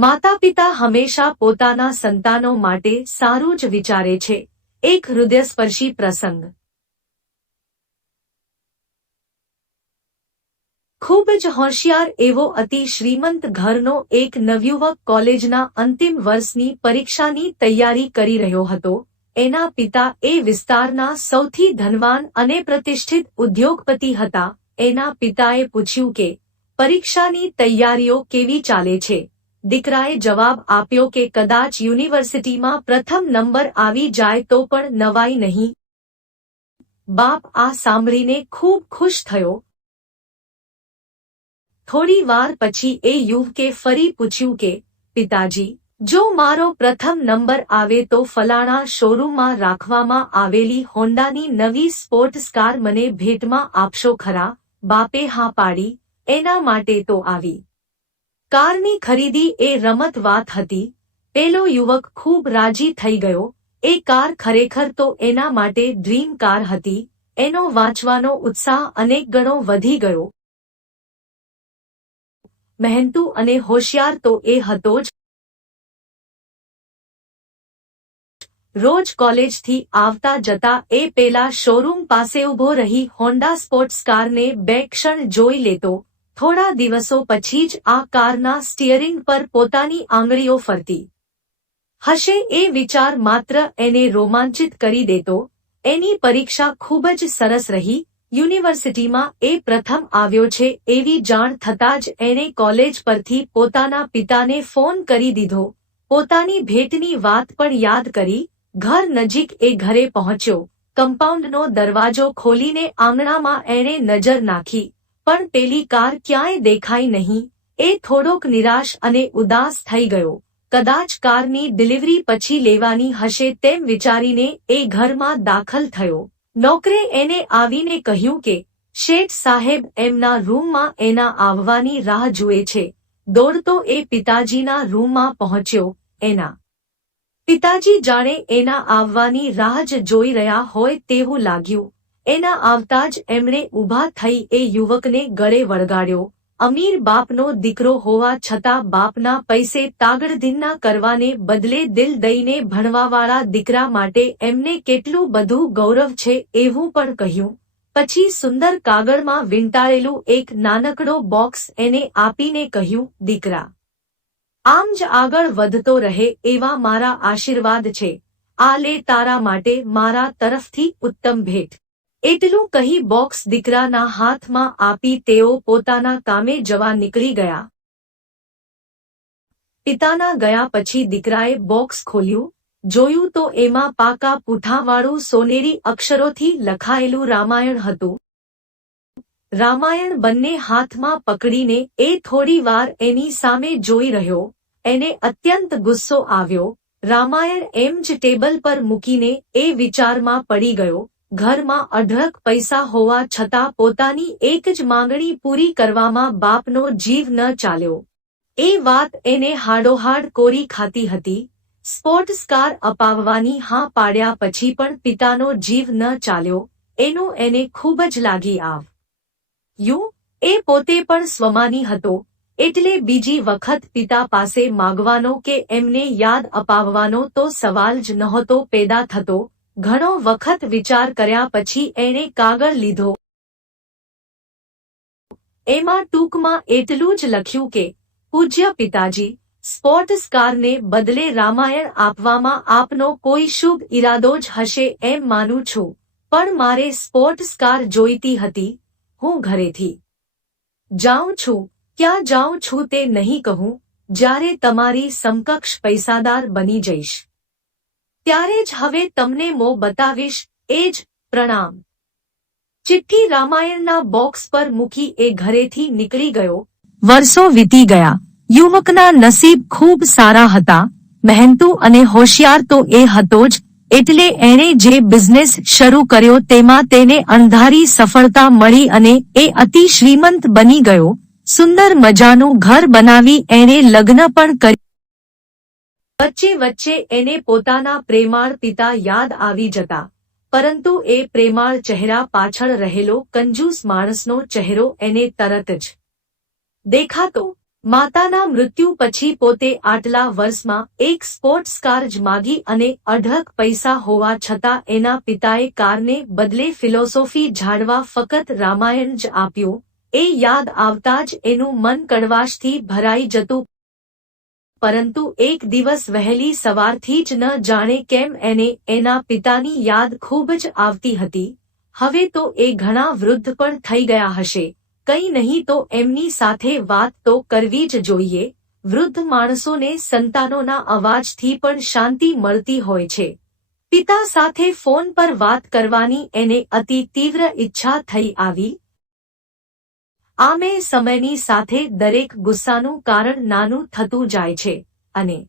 માતાપિતા હંમેશા પોતાના સંતાનો માટે સારું જ વિચારે છે. એક હૃદયસ્પર્શી પ્રસંગ. ખૂબ જ હોશિયાર એવો અતિ શ્રીમંત ઘરનો એક નવયુવક કોલેજના અંતિમ વર્ષની પરીક્ષાની તૈયારી કરી રહ્યો હતો. એના પિતા એ વિસ્તારના સૌથી ધનવાન અને પ્રતિષ્ઠિત ઉદ્યોગપતિ હતા. એના પિતાએ પૂછ્યું કે પરીક્ષાની તૈયારીઓ કેવી ચાલે છે. દીકરાએ જવાબ આપ્યો કે કદાચ યુનિવર્સિટીમાં પ્રથમ નંબર આવી જાય તો પણ નવાઈ નહીં. બાપ આ સાંભળીને ખૂબ ખુશ થયો. થોડી વાર પછી એ યુવકે ફરી પૂછ્યું કે પિતાજી, જો મારો પ્રથમ નંબર આવે તો ફલાણા શોરૂમમાં રાખવામાં આવેલી હોન્ડાની નવી સ્પોર્ટ્સ કાર મને ભેટમાં આપશો ખરા? બાપે હા પાડી. એના માટે તો આવી કારની ખરીદી એ રમત વાત હતી. પેલો યુવક ખૂબ રાજી થઈ ગયો. એ કાર ખરેખર તો એના માટે ડ્રીમ કાર હતી. એનો વાંચવાનો ઉત્સાહ અનેક ગણો વધી ગયો. મહેનતુ અને હોશિયાર તો એ હતો જ. રોજ કોલેજથી આવતા જતા એ પેલા શોરૂમ પાસે ઊભો રહી હોન્ડા સ્પોર્ટ્સ કારને બે ક્ષણ જોઈ લેતો. થોડા દિવસો પછી જ આ કારના સ્ટીયરિંગ પર પોતાની આંગળીઓ ફરતી હશે એ વિચાર માત્ર એને રોમાંચિત કરી દેતો. એની પરીક્ષા ખૂબ જ સરસ રહી. યુનિવર્સિટીમાં એ પ્રથમ આવ્યો છે એવી જાણ થતાં જ એણે કોલેજ પરથી પોતાના પિતાને ફોન કરી દીધો. પોતાની ભેટની વાત પણ યાદ કરી. ઘર નજીક એ ઘરે પહોંચ્યો. કમ્પાઉન્ડનો દરવાજો ખોલીને આંગણામાં એણે નજર નાખી, પણ પેલી કાર ક્યાંય દેખાઈ નહીં. એ થોડોક નિરાશ અને ઉદાસ થઈ ગયો. કદાચ કારની ડિલિવરી પછી લેવાની હશે તેમ વિચારીને એ ઘરમાં દાખલ થયો. નોકરે એને આવીને કહ્યું કે શેઠ સાહેબ એમના રૂમમાં એના આવવાની રાહ જુએ છે. દોડતો એ પિતાજીના રૂમમાં પહોંચ્યો. એના પિતાજી જાણે એના આવવાની રાહ જ જોઈ રહ્યા હોય તેવું લાગ્યું. એના આવતા જ એમણે ઊભા થઈ એ યુવકને ગળે વળગાડ્યો. અમીર બાપનો દીકરો હોવા છતાં બાપના પૈસે તાગડધીન્ના કરવાને બદલે દિલ દઈને ભણવાવાળા દીકરા માટે એમને કેટલું બધું ગૌરવ છે એવું પણ કહ્યું. પછી સુંદર કાગળમાં વીંટાળેલું એક નાનકડો બોક્સ એને આપીને કહ્યું, દીકરા, આમ જ આગળ વધતો રહે એવા મારા આશીર્વાદ છે. આ લે તારા માટે મારા તરફથી ઉત્તમ ભેટ. એટલું કહી બોક્સ દીકરાના હાથમાં આપી તેઓ પોતાના કામે જવા નીકળી ગયા. પિતાના ગયા પછી દીકરાએ બોક્સ ખોલ્યું. જોયું તો એમાં પાકા પૂઠાવાળું સોનેરી અક્ષરોથી લખાયેલું રામાયણ હતું. રામાયણ બંને હાથમાં પકડીને એ થોડી વાર એની સામે જોઈ રહ્યો. એને અત્યંત ગુસ્સો આવ્યો. રામાયણ એમ જ ટેબલ પર મૂકીને એ વિચારમાં પડી ગયો. ઘરમાં અઢળક પૈસા હોવા છતાં પોતાની એક જ માંગણી પૂરી કરવામાં બાપનો જીવ ન ચાલ્યો. એ વાત એને હાડોહાડ કોરી ખાતી હતી. સ્પોર્ટ્સ કાર અપાવવાની હા પાડ્યા પછી પણ પિતાનો જીવ ન ચાલ્યો એનું એને ખૂબ જ લાગી આવ્યું. એ પોતે પણ સ્વમાની હતો એટલે બીજી વખત પિતા પાસે માગવાનો કે એમને યાદ અપાવવાનો તો સવાલ જ નહોતો પેદા થતો. ઘણો વખત વિચાર કર્યા પછી એણે કાગળ લીધો. એમાં ટૂંકમાં એટલું જ લખ્યું કે પૂજ્ય પિતાજી, સ્પોર્ટ્સ કારને બદલે રામાયણ આપવામાં આપનો કોઈ શુભ ઈરાદો જ હશે એમ માનું છું, પણ મારે સ્પોર્ટ્સ કાર જોઈતી હતી. હું ઘરેથી જાઉં છું. ક્યાં જાઉં છું તે નહીં કહું. જ્યારે તમારી સમકક્ષ પૈસાદાર બની જઈશ ત્યારે જ હવે તમને મો બતાવીશ. એ જ. પ્રણામ. ચિઠ્ઠી રામાયણના બોક્સ પર મૂકી એ ઘરેથી નીકળી ગયો. વર્ષો વીતી ગયા. યુવકના નસીબ ખૂબ સારા હતા. મહેનતુ અને હોશિયાર તો એ હતો જ, એટલે એણે જે બિઝનેસ શરૂ કર્યો તેમાં તેને અણધારી સફળતા મળી અને એ અતિ શ્રીમંત બની ગયો. સુંદર મજાનું ઘર બનાવી એણે લગ્ન પણ કર્યું. વચ્ચે વચ્ચે એને પોતાના પ્રેમાળ પિતા યાદ આવી જતા, પરંતુ એ પ્રેમાળ ચહેરા પાછળ રહેલો કંજૂસ માણસનો ચહેરો એને તરત જ દેખાતો. માતાના મૃત્યુ પછી પોતે આટલા વર્ષમાં એક સ્પોર્ટ્સ કાર જ માગી અને અઢળક પૈસા હોવા છતાં એના પિતાએ કારને બદલે ફિલોસોફી ઝાડવા ફક્ત રામાયણ જ આપ્યું. એ યાદ આવતા જ એનું મન કડવાશથી ભરાઈ જતું. પરંતુ એક દિવસ વહેલી સવારથી જ ન જાણે કેમ એને એના પિતાની યાદ ખૂબ જ આવતી હતી. હવે તો એ ઘણા વૃદ્ધ પણ થઈ ગયા હશે. કંઈ નહીં તો એમની સાથે વાત તો કરવી જ જોઈએ. વૃદ્ધ માણસોને સંતાનોના અવાજથી પણ શાંતિ મળતી હોય છે. પિતા સાથે ફોન પર વાત કરવાની એને અતિ તીવ્ર ઈચ્છા થઈ આવી. આમે સમયની સાથે દરેક ગુસ્સાનું કારણ નાનું થતું જાય છે અને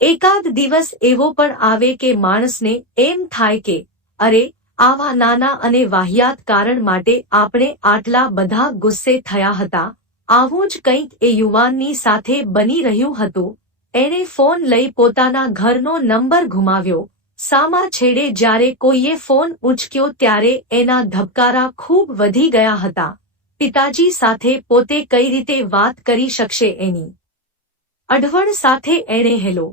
એકાદ દિવસ એવો પણ આવે કે માણસને એમ થાય કે અરે, આવા નાના અને વાહિયાત કારણ માટે આપણે આટલા બધા ગુસ્સે થયા હતા. આવું જ કંઈક એ યુવાનની સાથે બની રહ્યું હતું. એણે ફોન લઈ પોતાના ઘરનો નંબર ઘુમાવ્યો. સામા છેડે જ્યારે કોઈએ ફોન ઉંચક્યો ત્યારે એના ધબકારા ખૂબ વધી ગયા હતા. પિતાજી સાથે પોતે કઈ રીતે વાત કરી શકશે એની અઢવણ સાથે એણે હેલો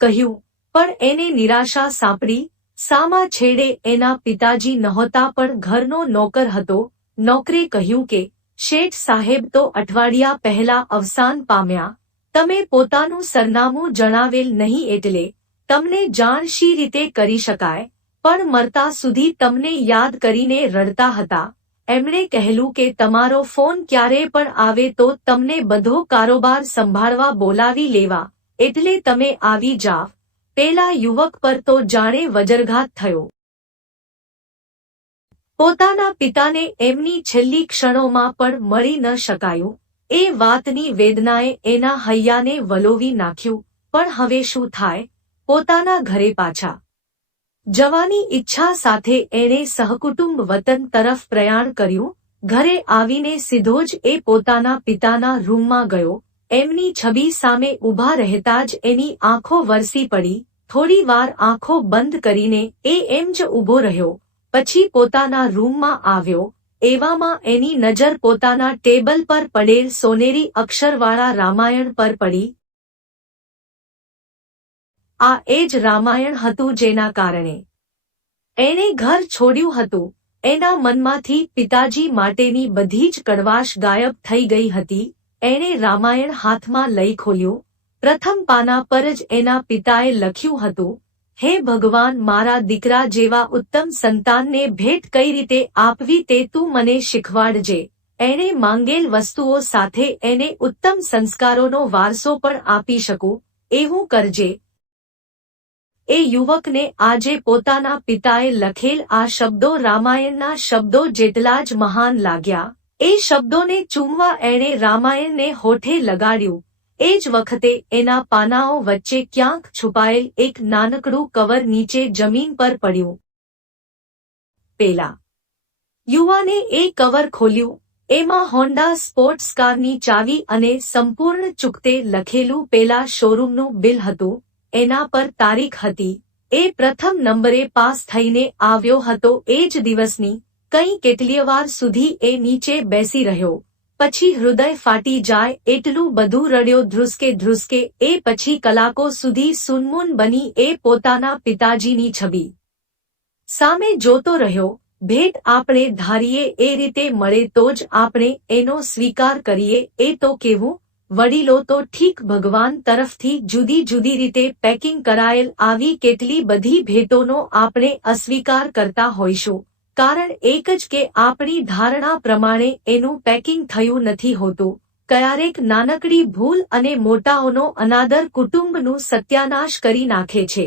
કહ્યું, પણ એને નિરાશા સાંપડી. સામા છેડે એના પિતાજી નહોતા પણ ઘરનો નોકર હતો. નોકરે કહ્યું કે શેઠ સાહેબ તો અઠવાડિયા પહેલા અવસાન પામ્યા. તમે પોતાનું સરનામું જણાવેલ નહીં એટલે તમને જાણ શી રીતે કરી શકાય, પણ મરતા સુધી તમને યાદ કરીને રડતા હતા. એમણે કહેલું કે તમારો ફોન ક્યારે પણ આવે તો તમને બધો કારોબાર સંભાળવા બોલાવી લેવા, એટલે તમે આવી જાવ. પેલા યુવક પર તો જાણે વજ્રઘાત થયો. પોતાના પિતાને એમની છેલ્લી ક્ષણોમાં પણ મળી ન શકાયું. એ વાતની વેદનાએ એના હૈયાને વલોવી નાખ્યું. પણ હવે શું થાય? પોતાના ઘરે પાછા જવાની ઈચ્છા સાથે એણે સહકુટુંબ વતન તરફ પ્રયાણ કર્યું. ઘરે આવીને સીધો જ એ પોતાના પિતાના રૂમમાં ગયો. એમની છબી સામે ઊભા રહેતા જ એની આંખો વરસી પડી. થોડી વાર આંખો બંધ કરીને એ એમ જ ઊભો રહ્યો. પછી પોતાના રૂમમાં આવ્યો. એવામાં એની નજર પોતાના ટેબલ પર પડેલ સોનેરી અક્ષરવાળા રામાયણ પર પડી. આ એ જ રામાયણ હતું જેના કારણે એણે ઘર છોડ્યું હતું. એના મનમાંથી પિતાજી માટેની બધી જ કડવાશ ગાયબ થઈ ગઈ હતી. એણે રામાયણ હાથમાં લઈ ખોલ્યું. પ્રથમ પાના પર જ એના પિતાએ લખ્યું હતું, હે ભગવાન, મારા દીકરા જેવા ઉત્તમ સંતાનને ભેટ કઈ રીતે આપવી તે તું મને શીખવાડજે. એણે માંગેલ વસ્તુઓ સાથે એને ઉત્તમ સંસ્કારોનો વારસો પણ આપી શકું એવું કરજે. એ યુવકને આજે પોતાના પિતાએ લખેલ આ શબ્દો રામાયણના શબ્દો જેટલા જ મહાન લાગ્યા. એ શબ્દોને ચૂમવા એણે રામાયણને હોઠે લગાડ્યું. એ જ વખતે એના પાનાઓ વચ્ચે ક્યાંક છુપાયેલ એક નાનકડું કવર નીચે જમીન પર પડ્યું. પેલા યુવાને એ કવર ખોલ્યું. એમાં હોન્ડા સ્પોર્ટ્સ કારની ચાવી અને સંપૂર્ણ ચૂકતે લખેલું પેલા શોરૂમનું બિલ હતું. એના પર તારીખ હતી. એ પ્રથમ નંબરે પાસ થઈને આવ્યો હતો એ જ દિવસની. કંઈ કેટલીય વાર સુધી એ નીચે બેસી રહ્યો. પછી હૃદય ફાટી જાય એટલું બધું રડ્યો. ધ્રુસકે એ પછી કલાકો સુધી સૂનમૂન બની એ પોતાના પિતાજીની છબી સામે જોતો રહ્યો. ભેટ આપણે ધારીએ એ રીતે મળે તો જ આપણે એનો સ્વીકાર કરીએ એ તો કેવું? વડીલો તો ઠીક, ભગવાન તરફથી જુદી જુદી રીતે પેકિંગ કરાયેલ આવી કેટલી બધી ભેટોનો આપણે અસ્વીકાર કરતા હોઈશું. કારણ એક જ કે આપણી ધારણા પ્રમાણે એનું પેકિંગ થયું નથી હોતું. ક્યારેક નાનકડી ભૂલ અને મોટાઓનો અનાદર કુટુંબનું સત્યાનાશ કરી નાખે છે.